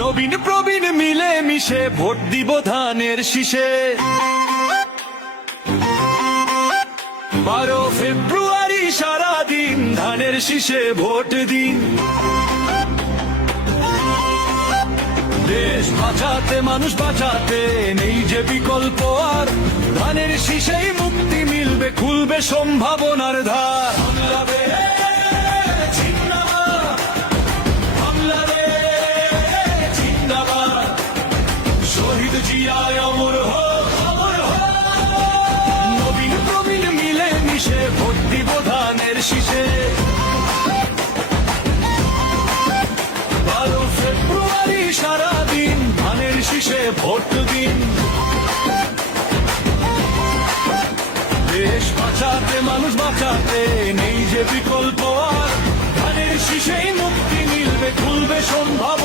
নবীন প্রবীণ মিলে মিশে ভোট দিব ধানের শীষে। 12 ফেব্রুয়ারি সারাদিন ধানের শীষে ভোট দিন। দেশ বাঁচাতে মানুষ বাঁচাতে নেই যে বিকল্প আর, ধানের শীষেই মুক্তি মিলবে, খুলবে সম্ভাবনার ধার। শহীদ জিয়ায় অমর হোক, অমর হোক। নবীন প্রবীণ মিলে মিশে ভোট দিব ধানের শীষে। 12 ফেব্রুয়ারি সারাদিন ধানের শীষে ভোট দিন। দেশ বাঁচাতে মানুষ বাঁচাতে নেই যে বিকল্প আর, ধানের শীষেই মুক্তি মিলবে, খুলবে সম্ভাবনা।